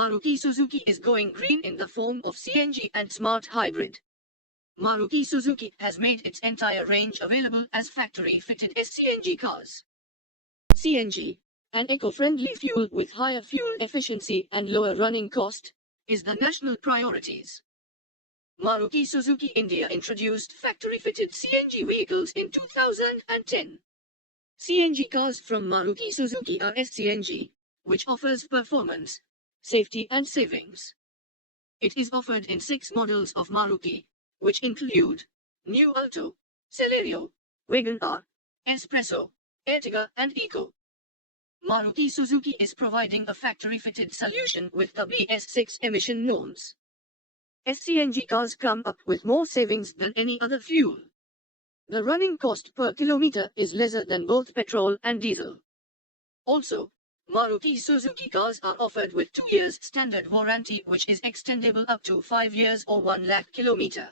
Maruti Suzuki is going green in the form of CNG and Smart Hybrid. Maruti Suzuki has made its entire range available as factory-fitted S-CNG cars. CNG, an eco-friendly fuel with higher fuel efficiency and lower running cost, is the national priorities. Maruti Suzuki India introduced factory-fitted CNG vehicles in 2010. CNG cars from Maruti Suzuki are S-CNG, which offers performance, safety and savings. It is offered in 6 models of Maruti, which include New Alto, Celerio, Wagon R, Espresso, Ertiga and Eco. Maruti Suzuki is providing a factory-fitted solution with the BS6 emission norms. S-CNG cars come up with more savings than any other fuel. The running cost per kilometer is lesser than both petrol and diesel. Also, Maruti Suzuki cars are offered with 2 years standard warranty, which is extendable up to 5 years or 1 lakh kilometer.